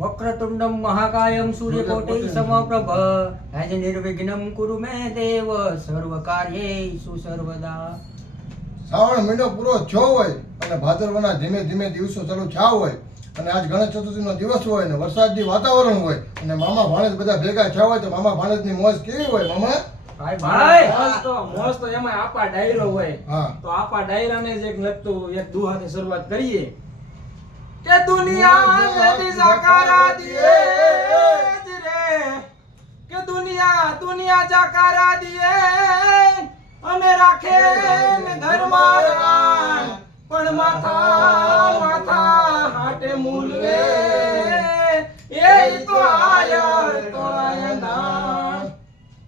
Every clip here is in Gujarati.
વક્રતુંડમ મહાકાયમ સૂર્યકોટિ સમપ્રભ નિર્વિઘ્નમ કુરુ મે દેવ સર્વ કાર્યેષુ સર્વદા. શ્રાવણ મહિનો પૂરો થયો હોય અને ભાદરવાના ધીમે ધીમે દિવસો ચાલુ થયા હોય અને આજ ગણેશ ચતુર્થીનો દિવસ હોય ને વરસાદની વાતાવરણ હોય અને મામા ભાણેજ બધા ભેગા થયા હોય તો મામા ભાણેજની મોજ કેવી હોય મામા? ભાઈ મોજ તો એમાં આપા ડાયરો હોય. હા, તો આપા ડાયરાને જ એક લગતું એક દુહાથી શરૂઆત કરીએ કે દુનિયા નદી જાકારા દિએ રે કે દુનિયા જાકારા દિએ અને રાખે ને ઘરમાં રાણ પણ માથા હાટે મૂલવે એ તો આયર તો આયના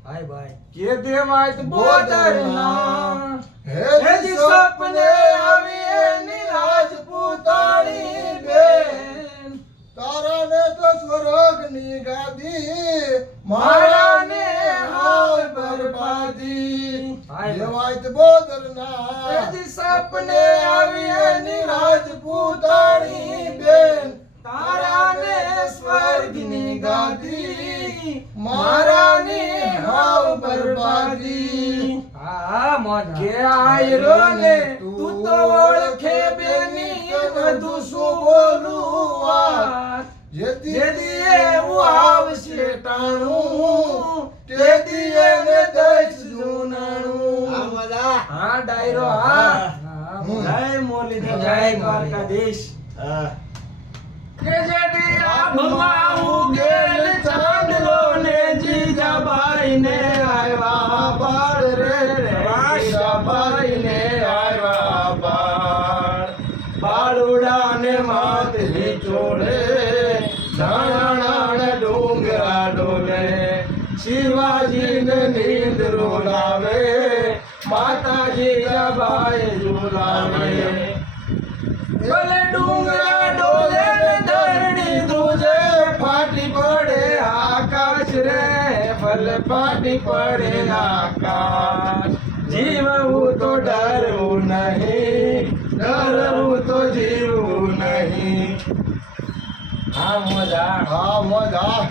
ભાઈ ભાઈ કે દેવાય બોદરના હે હેજી સપને આવી એની રાજપૂતાણી બેન તારાને તો સ્વર્ગની ગાદી મારાને હાલ બરબાદી દેવાય તો બોદરના હેજી સપને આવી એની રાજપૂતાણી બેન તારાને સ્વર્ગની ગાદી મારાને હાવ બરબાદી. હા મોજ કે આયરો ને તું તો ઓળખે બેની વધુ શું બોલું વાત જેથી જેદી એવું આવશે ટાણું તેદી એને દઈશ જૂનાણું. હા ડાયરો હા જય મુરલીધર જય દ્વારકાધીશ. કે જેદી આભમાં ઉગેલ ચાંદલો ને જીજાબાઈ ને આવ્યા બાળ રે જીજાબાઈ ને આવ્યા બાળુડા ને માથે ચોળે ધાણા ડુંગરા ડોલે શિવાજી ને નીંદ રોલાવે માતાજી જબાઈ ઝુલાવે બોલે ડુંગરા ડોલે ધરણી ધ્રુજે ફાટી પડે આકાશ રે ભલે ફાટી પડે આકાશ જીવવું તો ડરવું નહીં ડરવું તો જીવવું નહીં. હા મોજા હા મોજ હા